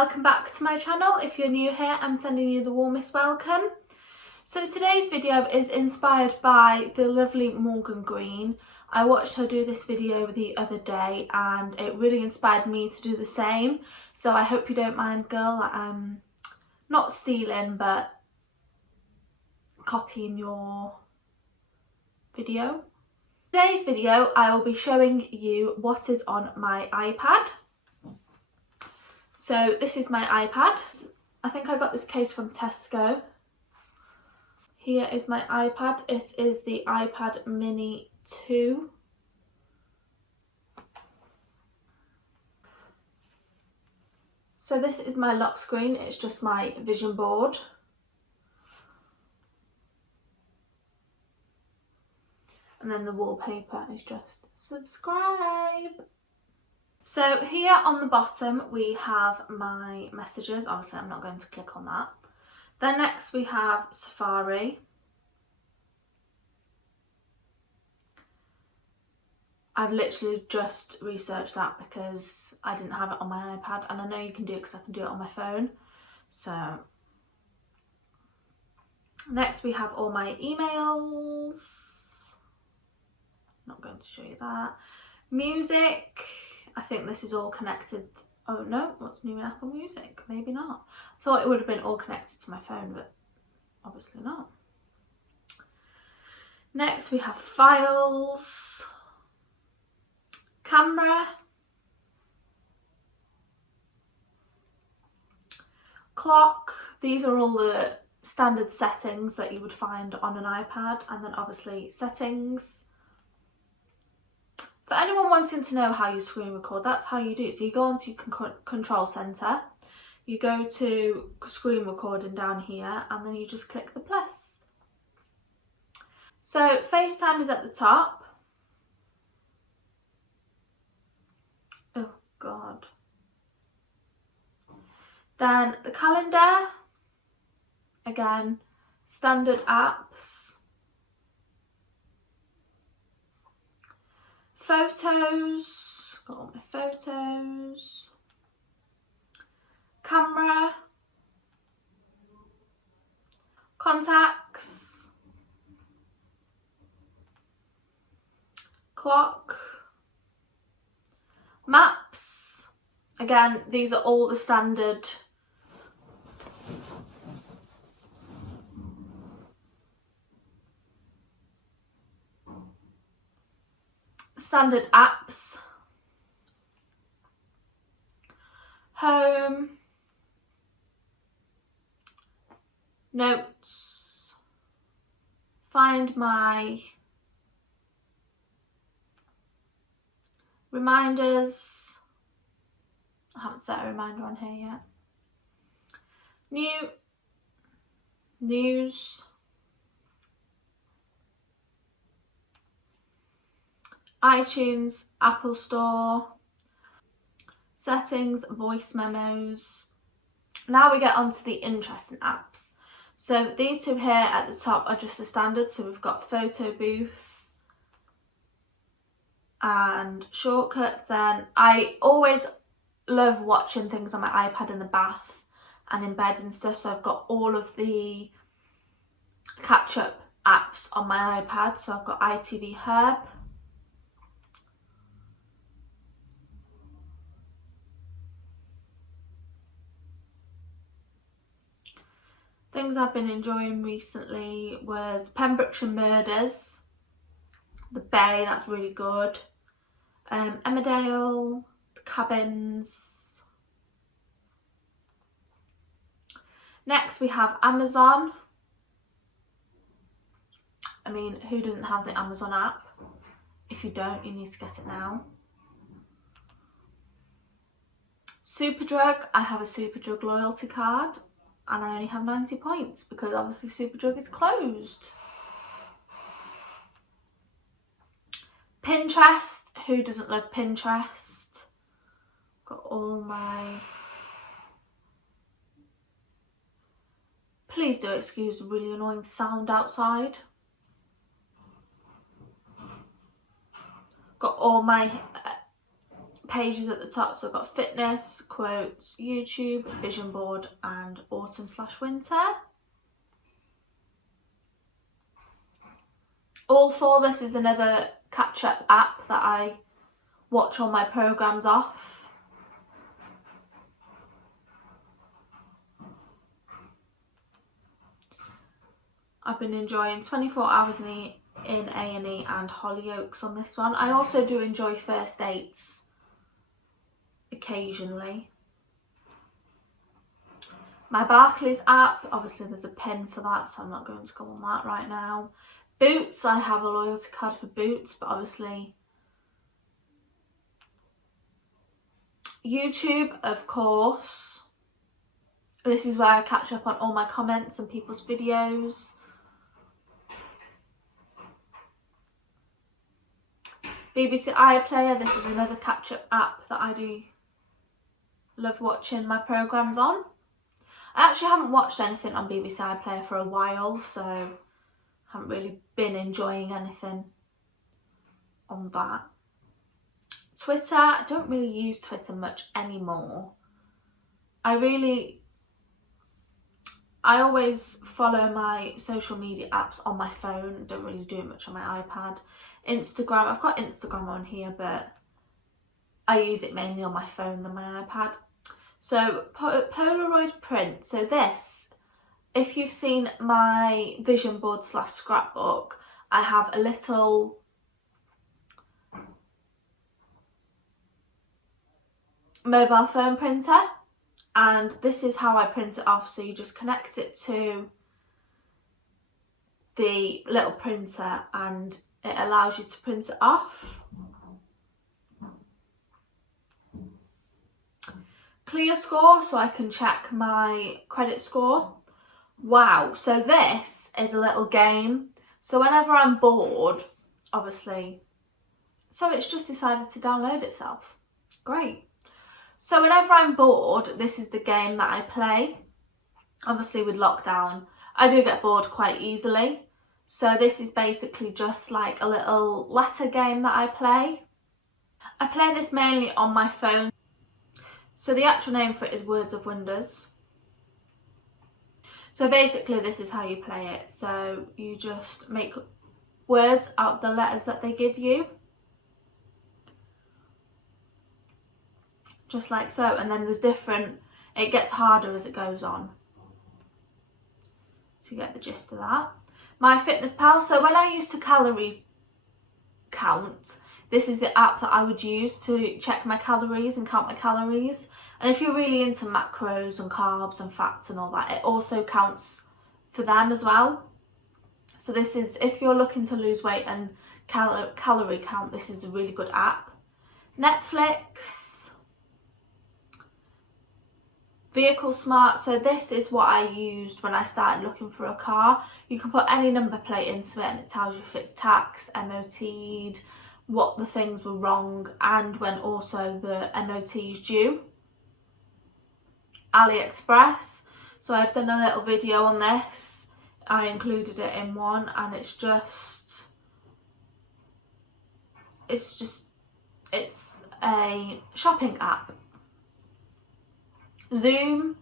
welcome back to my channel. If you're new here, I'm sending you the warmest welcome. So today's video is inspired by the lovely Morgan Green. I watched her do this video the other day and it really inspired me to do the same. So I hope you don't mind, girl. I'm not stealing but copying your video. Today's video I will be showing you what is on my iPad. So this is my iPad. I think I got this case from Tesco. Here is my iPad. It is the iPad Mini 2. So this is my lock screen. It's just my vision board. And then the wallpaper is just subscribe. So here on the bottom we have my messages. Obviously I'm not going to click on that. Then next we have Safari. I've literally just researched that because I didn't have it on my iPad, and I know you can do it because I can do it on my phone. So next we have all my emails. Not going to show you that. Music. I think this is all connected. Oh no, what's new in Apple Music? Maybe not. I thought it would have been all connected to my phone, but obviously not. Next we have files, camera, clock. These are all the standard settings that you would find on an iPad, and then obviously settings. For anyone wanting to know how you screen record, that's how you do it. So you go onto your control center, you go to screen recording down here, and then you just click the plus. So FaceTime is at the top. Oh God. Then the calendar, again, standard apps. Photos, got all my photos, camera, contacts, clock, maps. Again, these are all the standard apps. Home, notes, find my, reminders. I haven't set a reminder on here yet. New, news, iTunes, Apple Store, settings, voice memos. Now we get onto the interesting apps. So these two here at the top are just the standard. So we've got photo booth and shortcuts. Then I always love watching things on my iPad in the bath and in bed and stuff. So I've got all of the catch-up apps on my iPad. So I've got ITV Herb, things I've been enjoying recently was Pembrokeshire Murders, The Bay, that's really good, Emmerdale, The Cabins. Next we have Amazon. I mean, who doesn't have the Amazon app? If you don't, you need to get it now. Superdrug, I have a Superdrug loyalty card. And I only have 90 points because obviously Superdrug is closed. Pinterest, who doesn't love Pinterest? Got all my... Please do excuse the really annoying sound outside. Got all my pages at the top. So I've got fitness, quotes, YouTube, vision board, and autumn/winter. All for this is another catch-up app that I watch all my programs off. I've been enjoying 24 Hours in A&E and Hollyoaks on this one. I also do enjoy First Dates occasionally. My Barclays app, obviously there's a pin for that, so I'm not going to go on that right now. Boots, I have a loyalty card for Boots, but obviously YouTube, of course. This is where I catch up on all my comments and people's videos. BBC iPlayer, this is another catch-up app that I do love watching my programmes on. I actually haven't watched anything on BBC iPlayer for a while, so I haven't really been enjoying anything on that. Twitter, I don't really use Twitter much anymore. I always follow my social media apps on my phone, don't really do much on my iPad. Instagram, I've got Instagram on here, but I use it mainly on my phone than my iPad. So Polaroid print, so this, if you've seen my vision board / scrapbook, I have a little mobile phone printer, and this is how I print it off. So you just connect it to the little printer and it allows you to print it off. Clear Score, so I can check my credit score. Wow, so this is a little game. So whenever I'm bored, obviously, so it's just decided to download itself. Great. So whenever I'm bored, this is the game that I play. Obviously with lockdown, I do get bored quite easily. So this is basically just like a little letter game that I play. I play this mainly on my phone. So the actual name for it is Words of Wonders. So basically this is how you play it. So you just make words out of the letters that they give you. Just like so. And then there's different, it gets harder as it goes on. So you get the gist of that. MyFitnessPal, so when I used to calorie count, this is the app that I would use to check my calories and count my calories. And if you're really into macros and carbs and fats and all that, it also counts for them as well. So this is, if you're looking to lose weight and calorie count, this is a really good app. Netflix. Vehicle Smart, so this is what I used when I started looking for a car. You can put any number plate into it and it tells you if it's taxed, MOT'd, what the things were wrong, and when also the MOT is due. Aliexpress, so I've done a little video on this. I included it in one, and it's a shopping app. Zoom,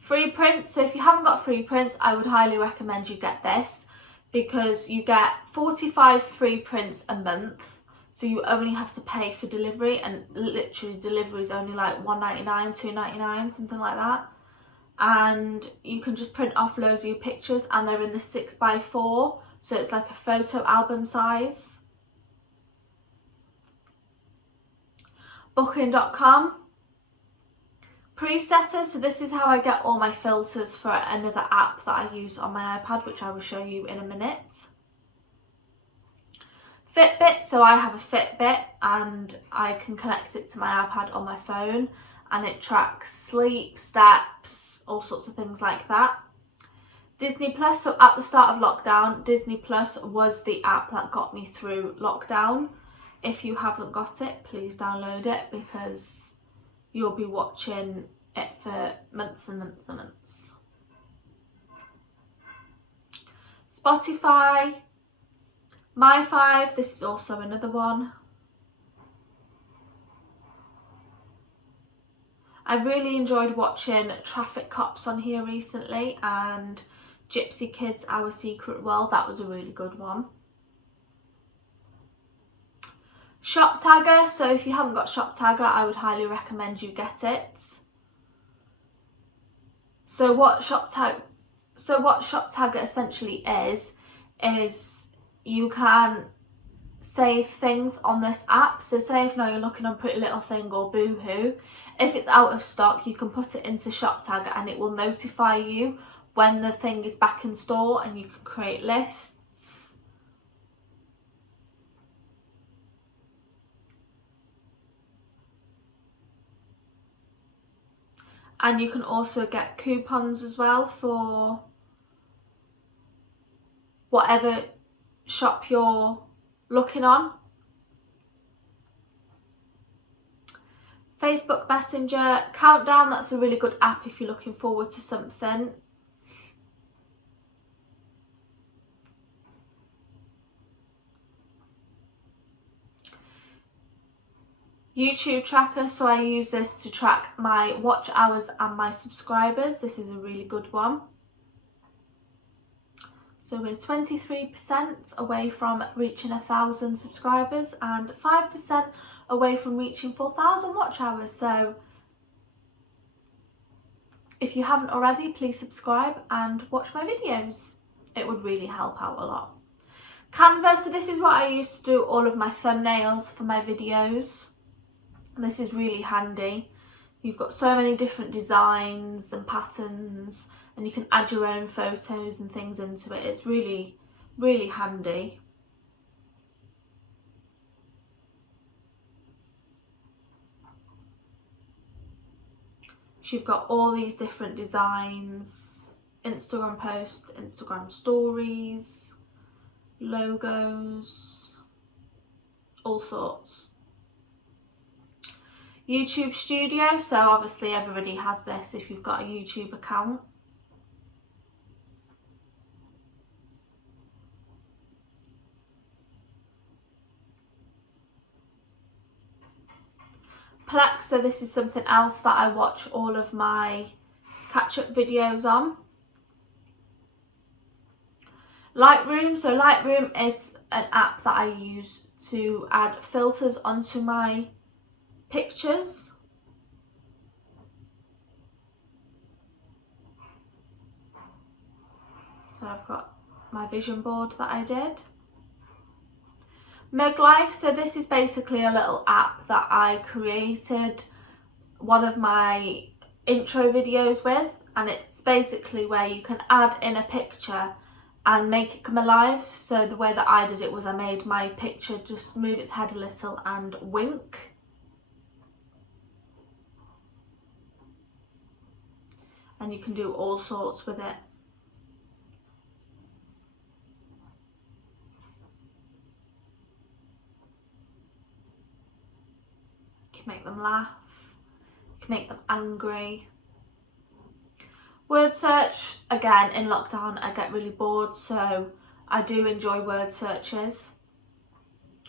free prints. So if you haven't got free prints, I would highly recommend you get this, because you get 45 free prints a month. So you only have to pay for delivery, and literally delivery is only like $1.99, $2.99, something like that. And you can just print off loads of your pictures, and they're in the 6x4, so it's like a photo album size. Booking.com. Presetter, so this is how I get all my filters for another app that I use on my iPad, which I will show you in a minute. Fitbit, so I have a Fitbit and I can connect it to my iPad on my phone, and it tracks sleep, steps, all sorts of things like that. Disney Plus, so at the start of lockdown, Disney Plus was the app that got me through lockdown. If you haven't got it, please download it, because you'll be watching it for months and months and months. Spotify, My5, this is also another one. I've really enjoyed watching Traffic Cops on here recently, and Gypsy Kids Our Secret World, that was a really good one. Shop Tagger, so if you haven't got Shop Tagger, I would highly recommend you get it. So what Shop Tagger essentially is you can save things on this app. So say if now you're looking on Pretty Little Thing or Boohoo, if it's out of stock, you can put it into Shop Tagger and it will notify you when the thing is back in store, and you can create lists. And you can also get coupons as well for whatever shop you're looking on. Facebook Messenger, Countdown, that's a really good app if you're looking forward to something. YouTube Tracker, so I use this to track my watch hours and my subscribers. This is a really good one. So we're 23% away from reaching 1,000 subscribers and 5% away from reaching 4,000 watch hours. So if you haven't already, please subscribe and watch my videos. It would really help out a lot. Canva, so this is what I used to do all of my thumbnails for my videos. This is really handy. You've got so many different designs and patterns, and you can add your own photos and things into it. It's really, really handy. So you've got all these different designs, Instagram posts, Instagram stories, logos, all sorts. YouTube Studio, so obviously everybody has this if you've got a YouTube account. Plex, so this is something else that I watch all of my catch-up videos on. Lightroom, so Lightroom is an app that I use to add filters onto my pictures. So I've got my vision board that I did. Mug Life, so this is basically a little app that I created one of my intro videos with, and it's basically where you can add in a picture and make it come alive. So the way that I did it was I made my picture just move its head a little and wink. And you can do all sorts with it. You can make them laugh, you can make them angry. Word search, again, in lockdown I get really bored, so I do enjoy word searches.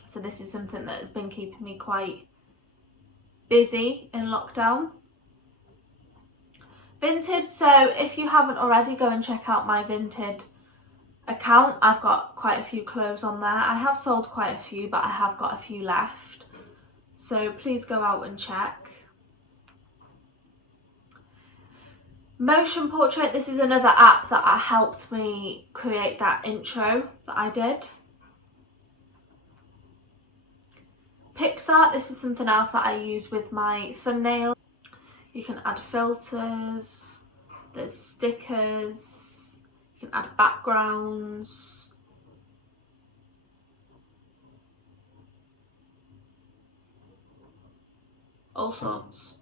So this is something that has been keeping me quite busy in lockdown. Vinted, so if you haven't already, go and check out my Vinted account. I've got quite a few clothes on there. I have sold quite a few, but I have got a few left. So please go out and check. Motion Portrait, this is another app that helped me create that intro that I did. PixArt, this is something else that I use with my thumbnail. You can add filters, there's stickers, you can add backgrounds. All sorts.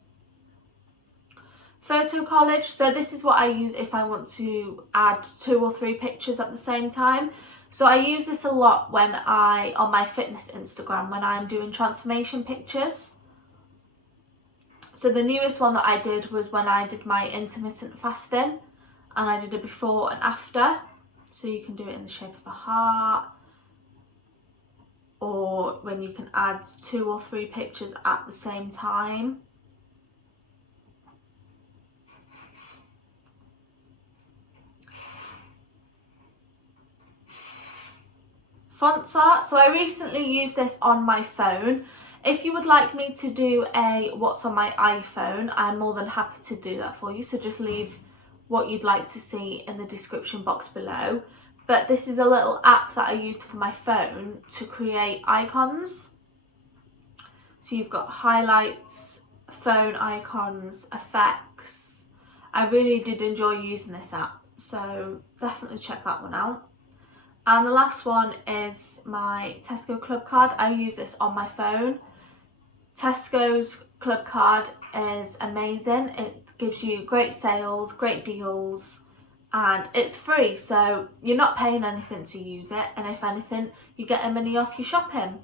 Photo Collage, so this is what I use if I want to add 2 or 3 pictures at the same time. So I use this a lot when on my fitness Instagram, when I'm doing transformation pictures. So the newest one that I did was when I did my intermittent fasting, and I did a before and after. So you can do it in the shape of a heart, or when you can add 2 or 3 pictures at the same time. fonts are. So I recently used this on my phone. If you would like me to do a what's on my iPhone, I'm more than happy to do that for you. So just leave what you'd like to see in the description box below. But this is a little app that I used for my phone to create icons. So you've got highlights, phone icons, effects. I really did enjoy using this app, so definitely check that one out. And the last one is my Tesco club card. I use this on my phone. Tesco's club card is amazing. It gives you great sales, great deals, and it's free, so you're not paying anything to use it, and if anything, you get a money off your shopping.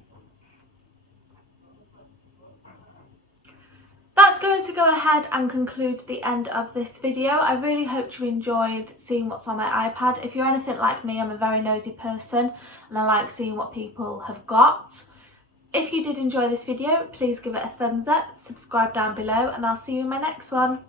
That's going to go ahead and conclude the end of this video. I really hope you enjoyed seeing what's on my iPad. If you're anything like me, I'm a very nosy person and I like seeing what people have got. If you did enjoy this video, please give it a thumbs up, subscribe down below, and I'll see you in my next one.